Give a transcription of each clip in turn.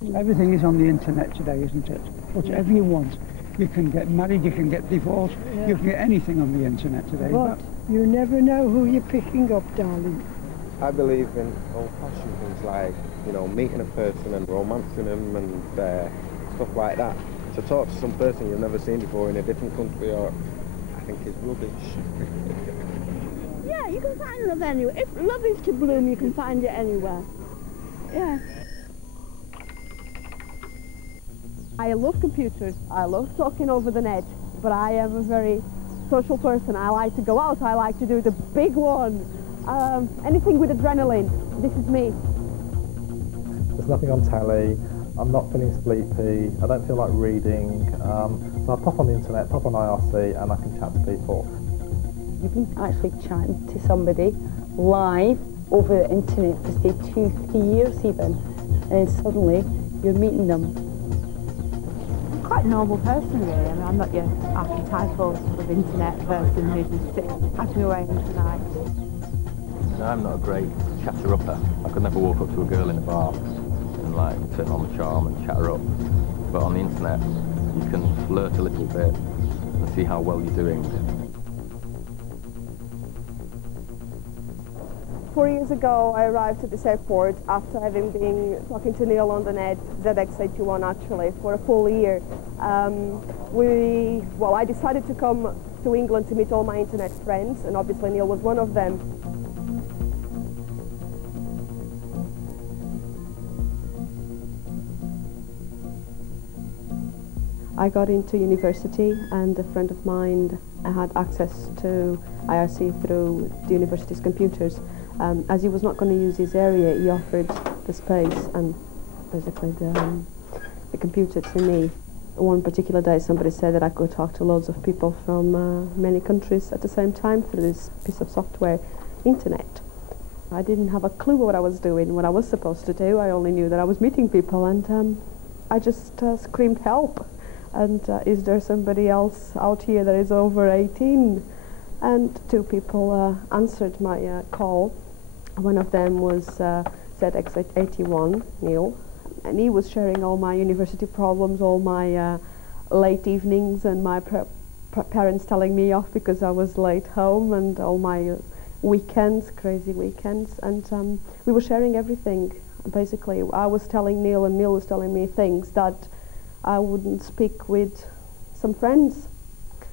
Everything is on the internet today, isn't it? Whatever you want. You can get married, you can get divorced, you can get anything on the internet today. But you never know who you're picking up, darling. I believe in old-fashioned things like, you know, meeting a person and romancing them and stuff like that. To talk to some person you've never seen before in a different country, or I think is rubbish. Yeah, you can find love anywhere. If love is to bloom, you can find it anywhere. Yeah. I love computers. I love talking over the net, but I am a very social person. I like to go out. I like to do the big one. Anything with adrenaline. This is me. There's nothing on telly. I'm not feeling sleepy. I don't feel like reading. So I pop on the internet, pop on IRC, and I can chat to people. You've been actually chatting to somebody live over the internet for say 2-3 years even, and then suddenly you're meeting them. I'm quite a normal person really. I mean, I'm not your archetypal sort of internet person who just sits chatting away into the night. No, I'm not a great chatter-upper. I could never walk up to a girl in a bar and like turn on the charm and chat her up. But on the internet, you can flirt a little bit and see how well you're doing. 4 years ago, I arrived at this airport after having been talking to Neil on the net, ZX81 actually, for a full year. I decided to come to England to meet all my internet friends, and obviously Neil was one of them. I got into university, and a friend of mine had access to IRC through the university's computers. As he was not going to use his area, he offered the space and basically the computer to me. One particular day somebody said that I could talk to loads of people from many countries at the same time through this piece of software, internet. I didn't have a clue what I was doing, what I was supposed to do. I only knew that I was meeting people, and I just screamed help. And is there somebody else out here that is over 18? And 2 people answered my call. One of them was ZX81, Neil, and he was sharing all my university problems, all my late evenings, and my parents telling me off because I was late home, and all my weekends, crazy weekends, and we were sharing everything. Basically, I was telling Neil, and Neil was telling me things that I wouldn't speak with some friends.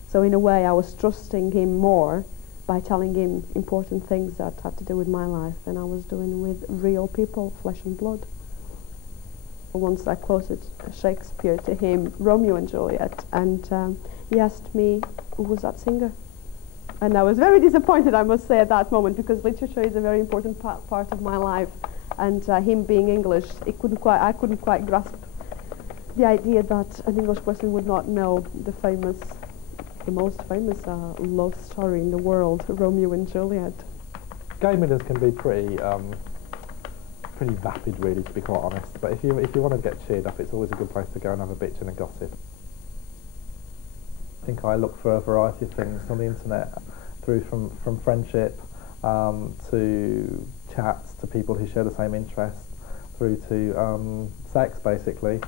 So in a way, I was trusting him more by telling him important things that had to do with my life than I was doing with real people, flesh and blood. Once I quoted Shakespeare to him, Romeo and Juliet, and he asked me, who was that singer? And I was very disappointed, I must say, at that moment, because literature is a very important part of my life, and him being English, I couldn't quite grasp the idea that an English person would not know the most famous love story in the world, Romeo and Juliet. Game dinners can be pretty vapid, really, to be quite honest. But if you want to get cheered up, it's always a good place to go and have a bitch and a gossip. I think I look for a variety of things on the internet, from friendship to chats to people who share the same interests, through to sex, basically.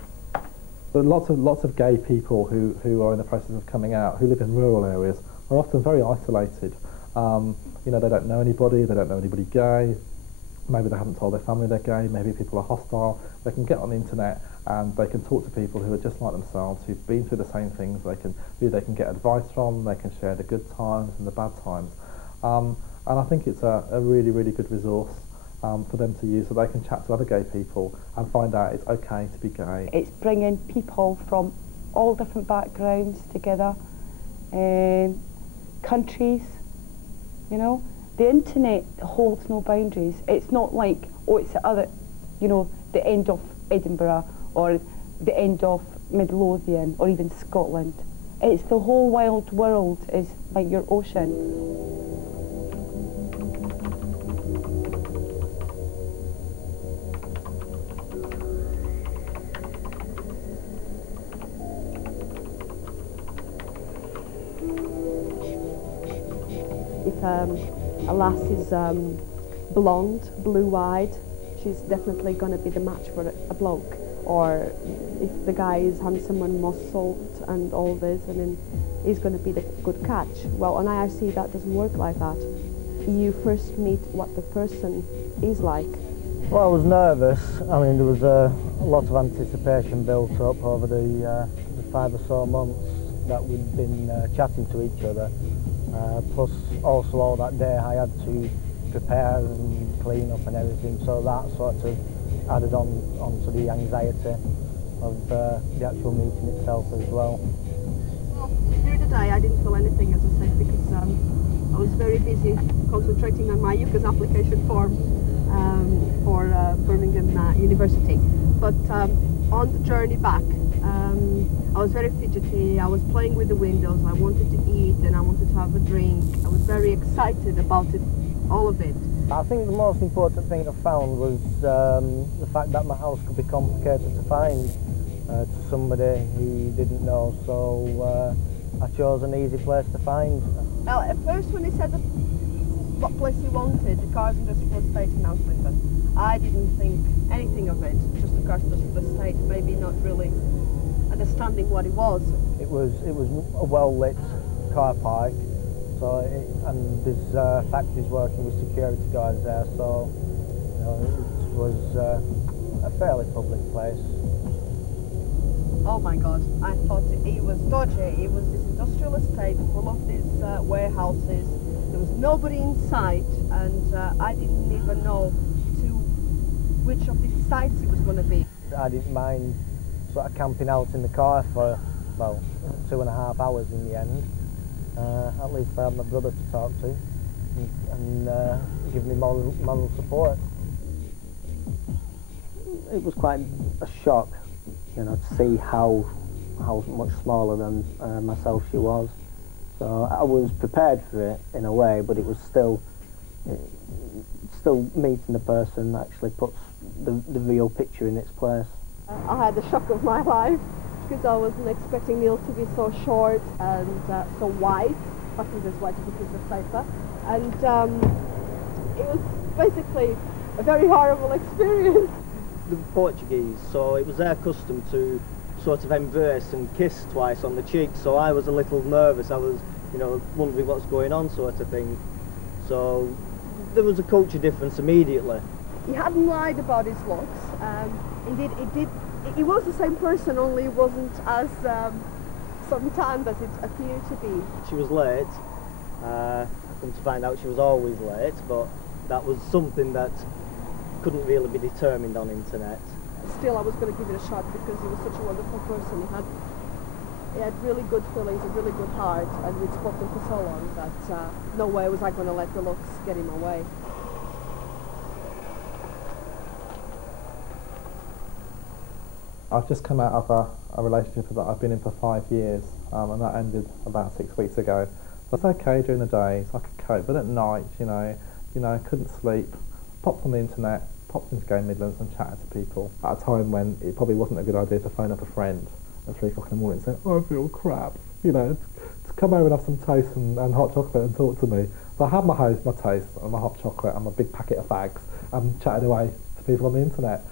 But lots of gay people who are in the process of coming out, who live in rural areas, are often very isolated. You know, they don't know anybody gay, maybe they haven't told their family they're gay, maybe people are hostile. They can get on the internet and they can talk to people who are just like themselves, who've been through the same things, who they can get advice from, they can share the good times and the bad times. And I think it's a really, really good resource for them to use, so they can chat to other gay people and find out it's okay to be gay. It's bringing people from all different backgrounds together, countries, you know. The internet holds no boundaries. It's not like, oh, it's the end of Edinburgh or the end of Midlothian or even Scotland. It's the whole wild world is like your ocean. If a lass is blonde, blue-eyed, she's definitely going to be the match for a bloke. or if the guy is handsome and muscled and all this, and then he's going to be the good catch. Well, on IRC that doesn't work like that. You first meet what the person is like. Well, I was nervous. I mean, there was a lot of anticipation built up over the 5 or so months that we'd been chatting to each other. Plus, also all that day I had to prepare and clean up and everything, so that sort of added onto the anxiety of the actual meeting itself as well. Well, during the day I didn't feel anything, as I said, because I was very busy concentrating on my UCAS application form for Birmingham University. But on the journey back, I was very fidgety. I was playing with the windows. I wanted to eat and I wanted to have a drink. I was very excited about it, all of it. I think the most important thing I found was the fact that my house could be complicated to find to somebody who didn't know, so I chose an easy place to find. Well, at first when he said what place he wanted, the Cars Industrial Estate in Islington, I didn't think anything of it, just the Cars Industrial Estate, maybe not really understanding what it was. It was a well-lit car park, so and there's factories working with security guards there, so you know, it was a fairly public place. Oh my God, I thought it was dodgy. It was this industrial estate full of these warehouses. There was nobody in sight, and I didn't even know which of these sites it was going to be. I didn't mind sort of camping out in the car for, well, 2.5 hours in the end. At least I had my brother to talk to and give me moral support. It was quite a shock, you know, to see how much smaller than myself she was. So I was prepared for it in a way, but it was still meeting the person actually puts the real picture in its place. I had the shock of my life because I wasn't expecting Neil to be so short and so white. I think as white as a piece of paper, and it was basically a very horrible experience. The Portuguese, so it was their custom to sort of embrace and kiss twice on the cheek, so I was a little nervous. I was, you know, wondering what's going on, sort of thing. So there was a culture difference immediately. He hadn't lied about his looks. Indeed, he was the same person, only it wasn't as suntanned as it appeared to be. She was late. I come to find out she was always late, but that was something that couldn't really be determined on internet. Still, I was going to give it a shot because he was such a wonderful person. He had really good feelings, a really good heart, and we'd spoken for so long that no way was I going to let the looks get in my way. I've just come out of a relationship that I've been in for 5 years, and that ended about 6 weeks ago. So it's okay during the day, so I could cope, but at night, you know, I couldn't sleep. Popped on the internet, popped into Game Midlands and chatted to people at a time when it probably wasn't a good idea to phone up a friend at 3 o'clock in the morning and say, oh, I feel crap, you know, to come over and have some toast and hot chocolate and talk to me. So I had my toast and my hot chocolate and my big packet of fags and chatted away to people on the internet.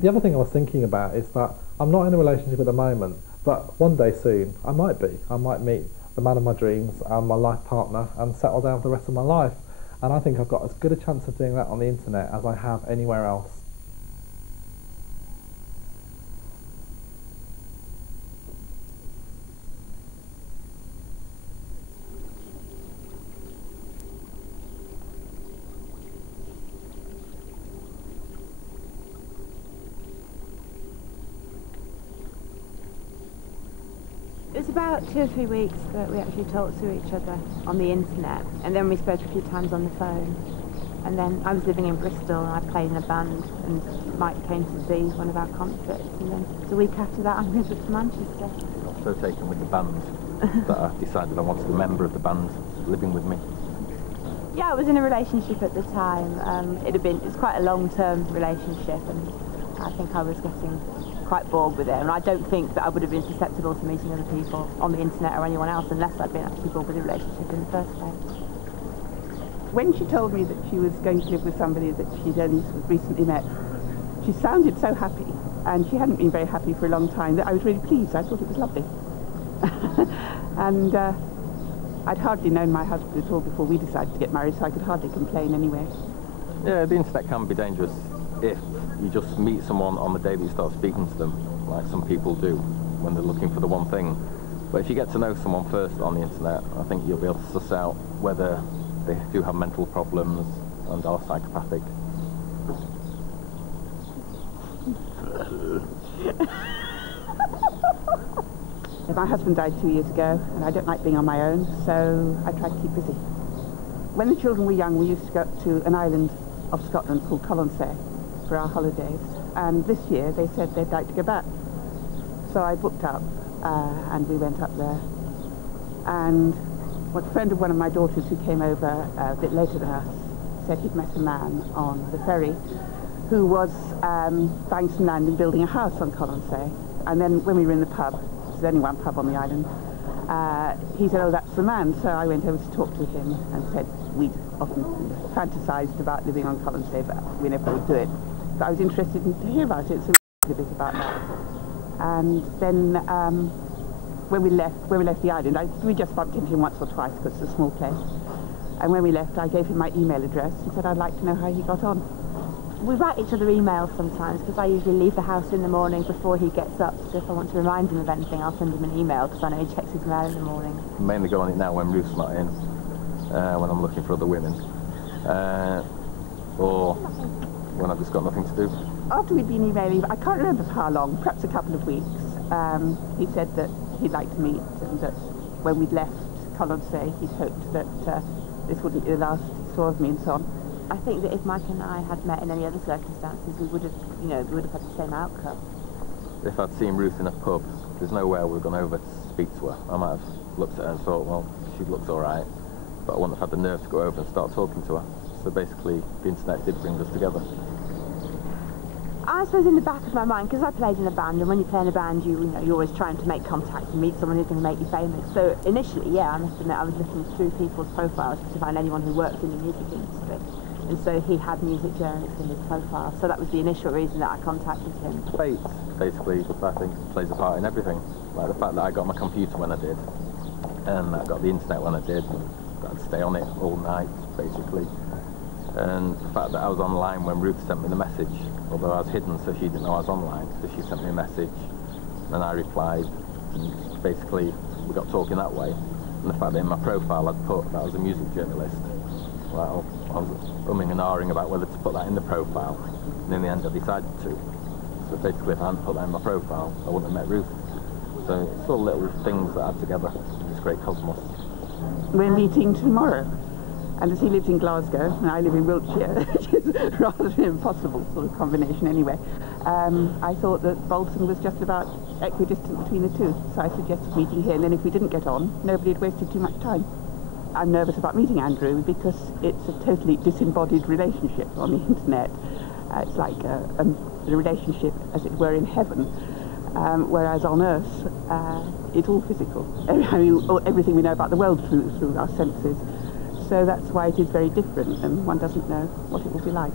The other thing I was thinking about is that I'm not in a relationship at the moment, but one day soon I might be. I might meet the man of my dreams and my life partner and settle down for the rest of my life. And I think I've got as good a chance of doing that on the internet as I have anywhere else. It was about 2 or 3 weeks that we actually talked to each other on the internet, and then we spoke a few times on the phone. And then I was living in Bristol and I played in a band, and Mike came to see one of our concerts, and then the week after that I moved up to Manchester. I got so taken with the band that I decided I wanted a member of the band living with me. Yeah, I was in a relationship at the time. It's quite a long-term relationship, and I think I was getting quite bored with it, and I don't think that I would have been susceptible to meeting other people on the internet or anyone else unless I'd been actually bored with the relationship in the first place. When she told me that she was going to live with somebody that she'd only recently met, she sounded so happy. and she hadn't been very happy for a long time. That I was really pleased. I thought it was lovely. And I'd hardly known my husband at all before we decided to get married, so I could hardly complain anyway. Yeah, the internet can be dangerous if you just meet someone on the day that you start speaking to them, like some people do when they're looking for the one thing. But if you get to know someone first on the internet, I think you'll be able to suss out whether they do have mental problems and are psychopathic. My husband died 2 years ago, and I don't like being on my own, so I try to keep busy. When the children were young, we used to go to an island of Scotland called Colonsay for our holidays, and this year they said they'd like to go back. So I booked up, and we went up there. And a friend of one of my daughters who came over a bit later than us said he'd met a man on the ferry who was buying some land and building a house on Colonsay. And then when we were in the pub, there's only one pub on the island, he said, oh, that's the man. So I went over to talk to him and said we'd often fantasised about living on Colonsay, but we never would do it. But I was interested to hear about it, so we talked a bit about that. And then when we left the island, we just bumped into him once or twice because it's a small place. And when we left, I gave him my email address and said I'd like to know how he got on. We write each other emails sometimes because I usually leave the house in the morning before he gets up, so if I want to remind him of anything I'll send him an email because I know he checks his mail in the morning. I mainly go on it now when Ruth's not in, when I'm looking for other women, or when I've just got nothing to do. After we'd been emailing, I can't remember for how long, perhaps a couple of weeks, he said that he'd like to meet and that when we'd left Colonsay he'd hoped that this wouldn't be the last he saw of me and so on. I think that if Mike and I had met in any other circumstances, we would have, we would have had the same outcome. If I'd seen Ruth in a pub, there's no way I would have gone over to speak to her. I might have looked at her and thought, well, she looks all right, but I wouldn't have had the nerve to go over and start talking to her. So basically, the internet did bring us together. I suppose in the back of my mind, because I played in a band, and when you play in a band, you're always trying to make contact and meet someone who's going to make you famous. So initially, yeah, I must admit, I was looking through people's profiles to find anyone who worked in the music industry. And so he had music journalists in his profile, so that was the initial reason that I contacted him. Fate, basically, I think, plays a part in everything. Like the fact that I got my computer when I did, and I got the internet when I did, I'd stay on it all night, basically. And the fact that I was online when Ruth sent me the message, although I was hidden so she didn't know I was online, so she sent me a message, and I replied, and basically we got talking that way. And the fact that in my profile I'd put that I was a music journalist, well, I was umming and ahhing about whether to put that in the profile, and in the end I decided to. So basically if I hadn't put that in my profile, I wouldn't have met Ruth. So it's all little things that add together in this great cosmos. We're meeting tomorrow, and as he lives in Glasgow and I live in Wiltshire, which is rather an impossible sort of combination anyway, I thought that Bolton was just about equidistant between the two, so I suggested meeting here, and then if we didn't get on, nobody had wasted too much time. I'm nervous about meeting Andrew because it's a totally disembodied relationship on the internet. It's like a relationship, as it were, in heaven, whereas on Earth, it's all physical. I mean, everything we know about the world through our senses. So that's why it is very different, and one doesn't know what it will be like.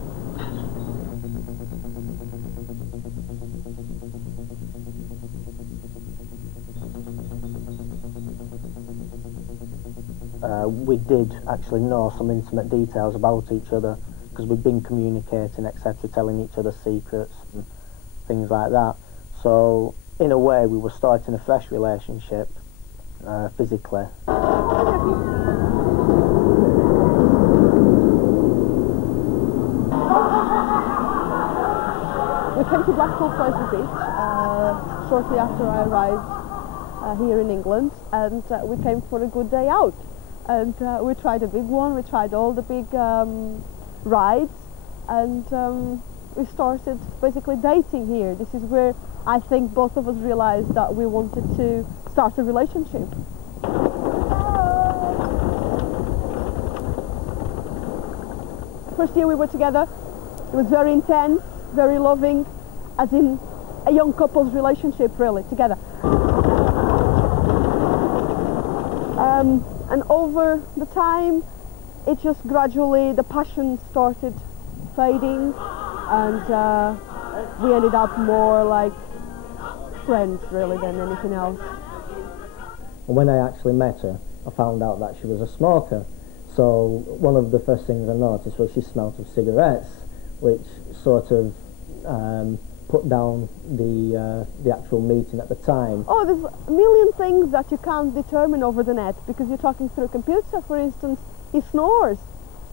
We did actually know some intimate details about each other because we'd been communicating, etc., telling each other secrets and things like that. So, in a way, we were starting a fresh relationship, physically. We came to Blackpool Pleasure Beach shortly after I arrived here in England, and we came for a good day out. And we tried a big one, we tried all the big rides, and we started basically dating here. This is where I think both of us realized that we wanted to start a relationship. First year we were together, it was very intense, very loving, as in a young couple's relationship, really, together. And over the time, it just gradually, the passion started fading, and we ended up more like friends really than anything else. When I actually met her, I found out that she was a smoker. So one of the first things I noticed was she smelled of cigarettes, which sort of put down the actual meeting at the time. Oh, there's a million things that you can't determine over the net because you're talking through a computer. For instance, he snores.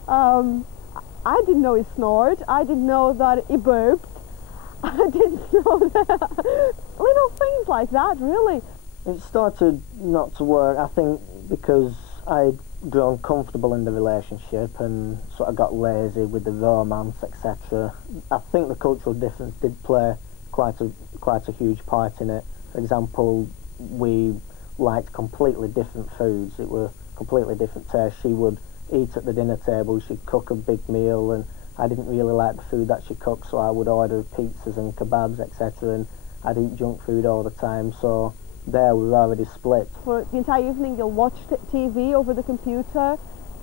I didn't know he snored. I didn't know that he burped. I didn't know that. Little things like that, really. It started not to work, I think, because I'd grown comfortable in the relationship and sort of got lazy with the romance, etc. I think the cultural difference did play quite a huge part in it. For example, we liked completely different foods. It were completely different tastes. She would eat at the dinner table, she'd cook a big meal, and I didn't really like the food that she cooked, so I would order pizzas and kebabs, etc. And I'd eat junk food all the time, so there we were already split. For the entire evening he'll watch TV over the computer,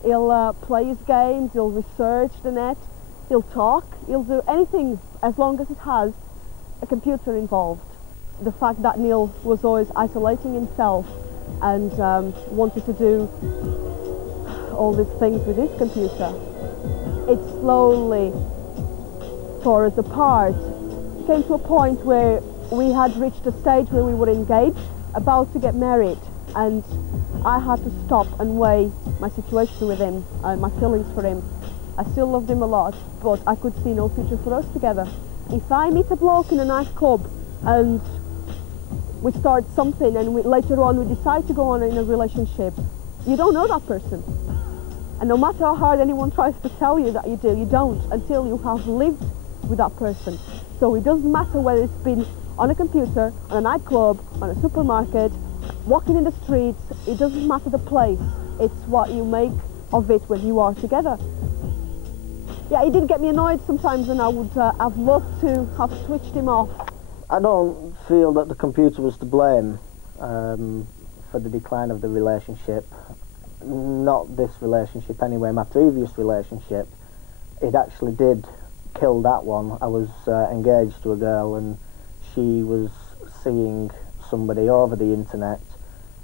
he'll play his games, he'll research the net, he'll talk, he'll do anything as long as it has a computer involved. The fact that Neil was always isolating himself and wanted to do all these things with his computer, it slowly tore us apart. It came to a point where we had reached a stage where we were engaged, about to get married, and I had to stop and weigh my situation with him and my feelings for him. I still loved him a lot, but I could see no future for us together. If I meet a bloke in a nightclub and we start something and later on we decide to go on in a relationship, you don't know that person. And no matter how hard anyone tries to tell you that you do, you don't until you have lived with that person. So it doesn't matter whether it's been on a computer, on a nightclub, on a supermarket, walking in the streets, it doesn't matter the place, it's what you make of it when you are together. Yeah, it did get me annoyed sometimes, and I would have loved to have switched him off. I don't feel that the computer was to blame for the decline of the relationship. Not this relationship anyway, my previous relationship, it actually did kill that one. I was engaged to a girl and she was seeing somebody over the internet,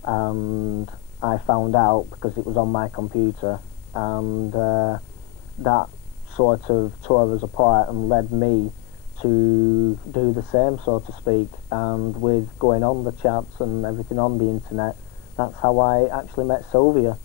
and I found out because it was on my computer, and that sort of tore us apart and led me to do the same, so to speak. And with going on the chats and everything on the internet, that's how I actually met Sylvia.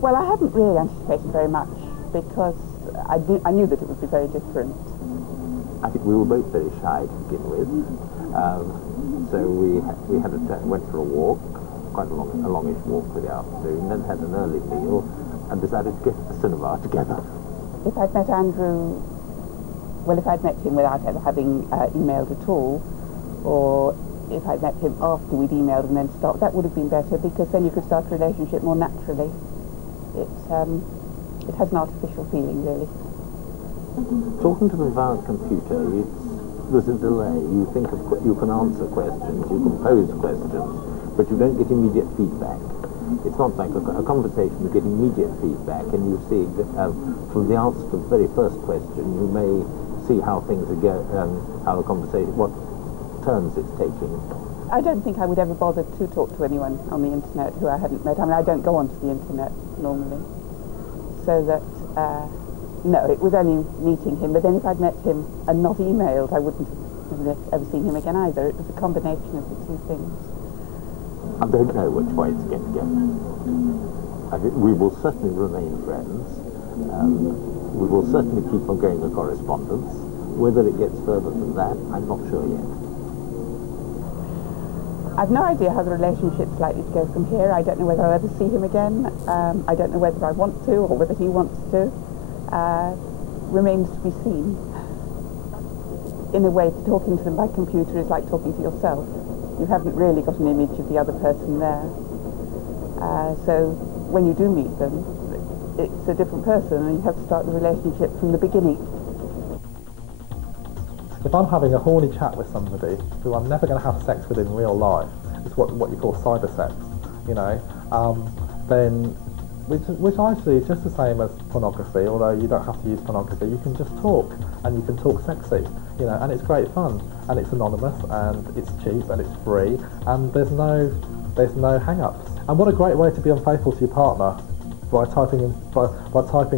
Well, I hadn't really anticipated very much because I knew that it would be very different. I think we were both very shy to begin with, so we went for a walk, quite a longish walk for the afternoon, then had an early meal and decided to go to the cinema together. If I'd met Andrew, well, if I'd met him without ever having emailed at all, or if I'd met him after we'd emailed and then stopped, that would have been better, because then you could start a relationship more naturally. It has an artificial feeling, really. Talking to them via a computer, there's a delay. You can answer questions, you can pose questions, but you don't get immediate feedback. It's not like a conversation. You get immediate feedback, and you see from the answer to the very first question, you may see how things are going, how the conversation, what turns it's taking. I don't think I would ever bother to talk to anyone on the internet who I hadn't met. I mean, I don't go onto the internet normally. So that, no, it was only meeting him. But then if I'd met him and not emailed, I wouldn't have ever seen him again either. It was a combination of the two things. I don't know which way it's going to go. I think we will certainly remain friends. We will certainly keep on going the correspondence. Whether it gets further than that, I'm not sure yet. I've no idea how the relationship's likely to go from here. I don't know whether I'll ever see him again. I don't know whether I want to or whether he wants to. Remains to be seen. In a way, talking to them by computer is like talking to yourself. You haven't really got an image of the other person there. So when you do meet them, it's a different person, and you have to start the relationship from the beginning. If I'm having a horny chat with somebody who I'm never going to have sex with in real life, it's what you call cyber sex, you know, then, which I see is just the same as pornography, although you don't have to use pornography, you can just talk, and you can talk sexy, you know, and it's great fun, and it's anonymous, and it's cheap, and it's free, and there's no hang-ups. And what a great way to be unfaithful to your partner, by typing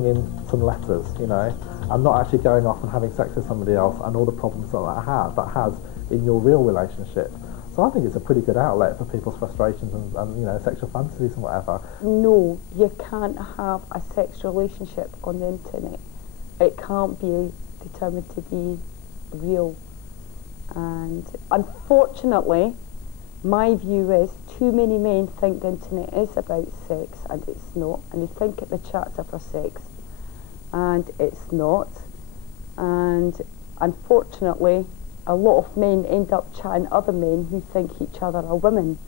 in some letters, you know, and not actually going off and having sex with somebody else and all the problems that has in your real relationship. So I think it's a pretty good outlet for people's frustrations and you know, sexual fantasies and whatever. No, you can't have a sex relationship on the internet. It can't be determined to be real. And unfortunately, my view is too many men think the internet is about sex, and it's not, and they think the chats are for sex, and it's not. And unfortunately, a lot of men end up chatting other men who think each other are women.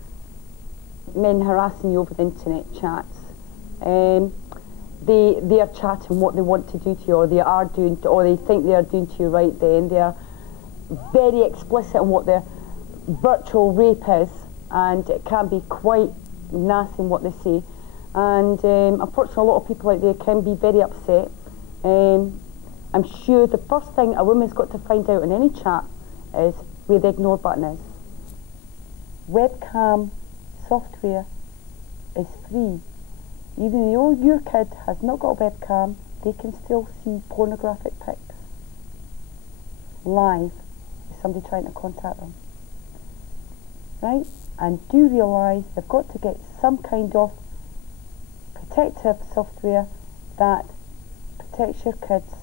Men harassing you over the internet chats. They are chatting what they want to do to you, or they are doing, or they think they are doing to you right then. They are very explicit on what their virtual rape is, and it can be quite nasty in what they say. And unfortunately, a lot of people out there can be very upset. I'm sure the first thing a woman's got to find out in any chat is where the ignore button is. Webcam software is free. Even though your kid has not got a webcam, they can still see pornographic pics live with somebody trying to contact them. Right? And do realise they've got to get some kind of protective software that protects your kids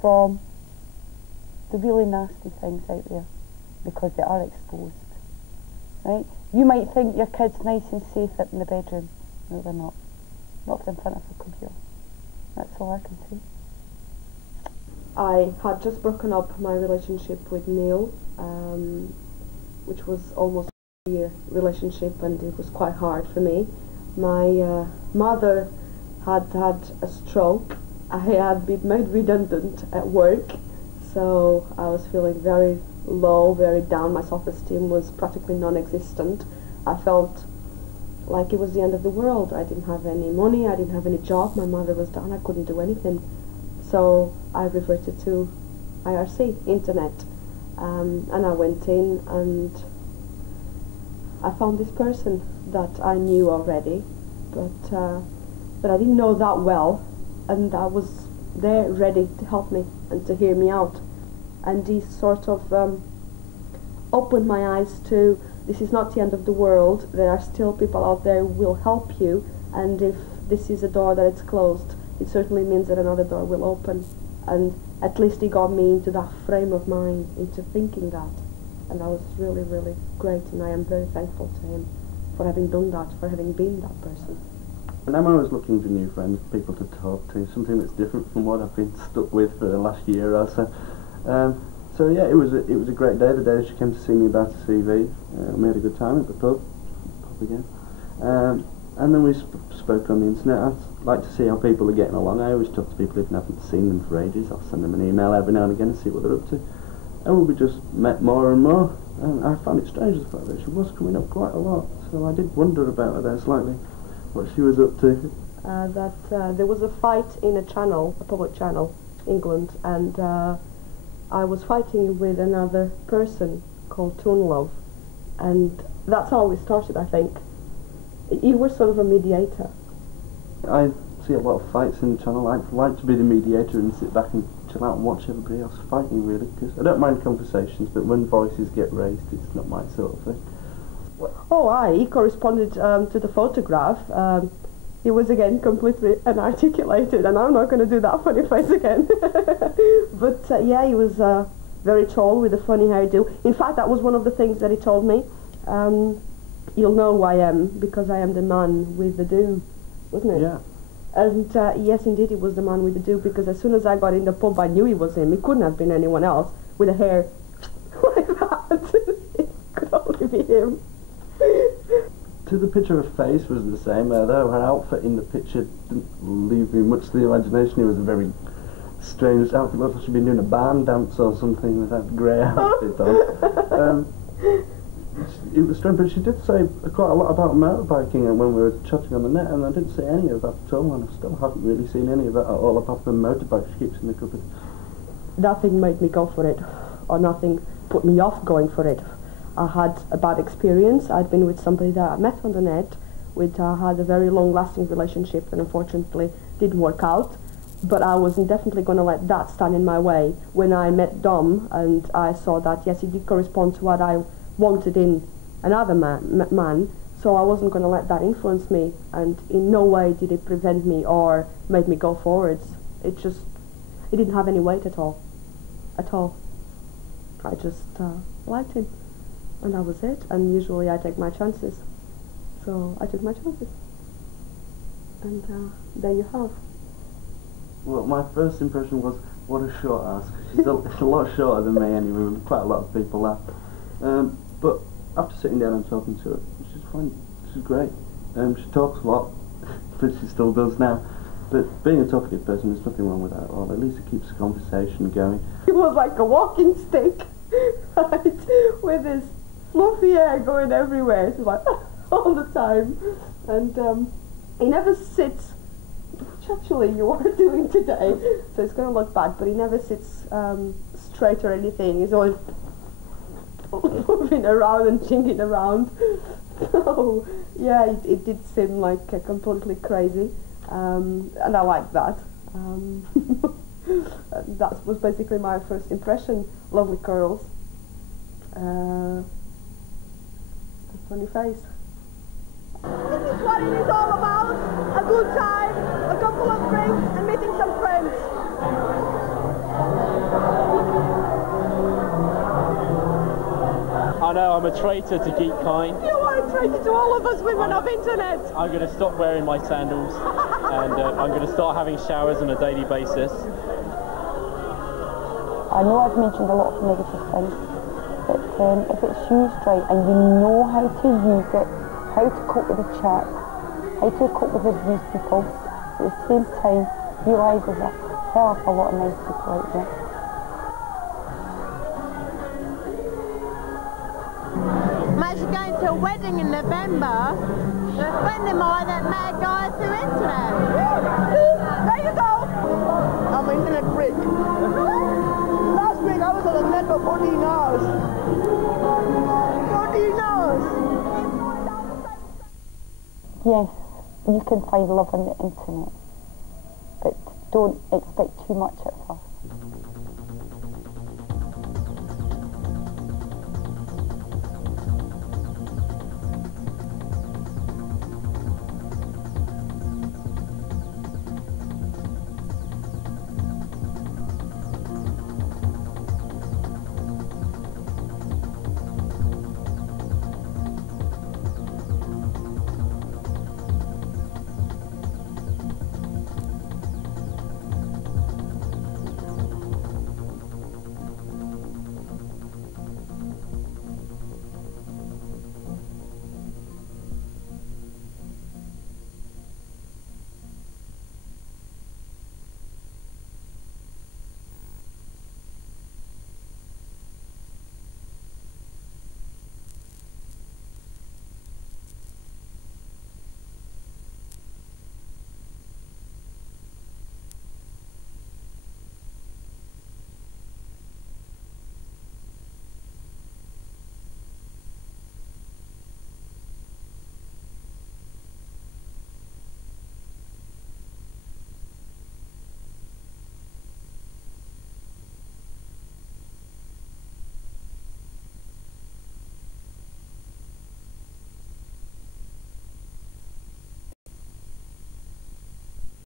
from the really nasty things out there, because they are exposed. Right? You might think your kid's nice and safe in the bedroom. No, they're not. Not in front of a computer. That's all I can say. I had just broken up my relationship with Neil, which was almost a year relationship, and it was quite hard for me. My mother had a stroke. I had been made redundant at work, so I was feeling very low, very down. My self-esteem was practically non-existent. I felt like it was the end of the world. I didn't have any money, I didn't have any job, my mother was down, I couldn't do anything. So I reverted to IRC, internet, and I went in and I found this person that I knew already, but I didn't know that well, and I was there ready to help me and to hear me out. And he sort of opened my eyes to, this is not the end of the world, there are still people out there who will help you, and if this is a door that it's closed, it certainly means that another door will open. And at least he got me into that frame of mind, into thinking that, and that was really, really great, and I am very thankful to him for having done that, for having been that person. And I'm always looking for new friends, people to talk to, something that's different from what I've been stuck with for the last year or so. So yeah, it was a great day. The day she came to see me about a CV, we had a good time at the pub again. And then we spoke on the internet. I'd like to see how people are getting along. I always talk to people if I haven't seen them for ages. I'll send them an email every now and again and see what they're up to. And we just met more and more. And I found it strange the fact that she was coming up quite a lot. So I did wonder about her there slightly, what she was up to. There was a fight in a channel, a public channel, England, and I was fighting with another person called Toon Love, and that's how we started, I think. You were sort of a mediator. I see a lot of fights in the channel. I like to be the mediator and sit back and chill out and watch everybody else fighting, really, because I don't mind conversations, but when voices get raised, it's not my sort of thing. Oh, he corresponded to the photograph. He was again completely unarticulated, and I'm not going to do that funny face again. But yeah, he was very tall with a funny hairdo. In fact, that was one of the things that he told me. You'll know who I am because I am the man with the do, wasn't it? Yeah. And yes, indeed, he was the man with the do, because as soon as I got in the pub, I knew he was him. It couldn't have been anyone else with a hair like that. It could only be him. To the picture, her face was the same, though her outfit in the picture didn't leave me much to the imagination. It was a very strange outfit. Looked like she'd been doing a barn dance or something with that grey outfit on. It was strange, but she did say quite a lot about motorbiking and when we were chatting on the net, and I didn't see any of that at all, and I still haven't really seen any of that at all apart from the motorbike she keeps in the cupboard. Nothing made me go for it, or nothing put me off going for it. I had a bad experience. I'd been with somebody that I met on the net, had a very long-lasting relationship, and unfortunately didn't work out. But I wasn't definitely going to let that stand in my way. When I met Dom, and I saw that yes, he did correspond to what I wanted in another man, so I wasn't going to let that influence me, and in no way did it prevent me or make me go forwards. It didn't have any weight at all. I just liked him, and that was it. And usually I take my chances, so I took my chances, and there you have. Well, my first impression was, what a short ass. She's a lot shorter than me anyway, quite a lot of people are. But after sitting down and talking to her, she's fine. She's great. She talks a lot, but she still does now. But being a talkative person, there's nothing wrong with that at all. At least it keeps the conversation going. He was like a walking stick, right? With his fluffy hair going everywhere. It's like all the time. And he never sits, which actually you are doing today, so it's going to look bad, but he never sits straight or anything. He's always moving around and jingling around. So yeah, it did seem like completely crazy, and I like that. That was basically my first impression. Lovely curls, a funny face. This is what it is all about. A good time, a couple of drinks, and meeting some friends. I know, I'm a traitor to Geek Kind. You are a traitor to all of us women of internet. I'm going to stop wearing my sandals and I'm going to start having showers on a daily basis. I know I've mentioned a lot of negative things, but if it's used right and you know how to use it, how to cope with the chat, how to cope with abused people, at the same time realise there's a hell of a lot of nice people out there. I'm actually going to a wedding in November with a friend of mine that met a guy through internet. There you go. I'm an internet freak. Last week I was on the net for 14 hours. 14 hours! Yes, you can find love on the internet, but don't expect too much at first.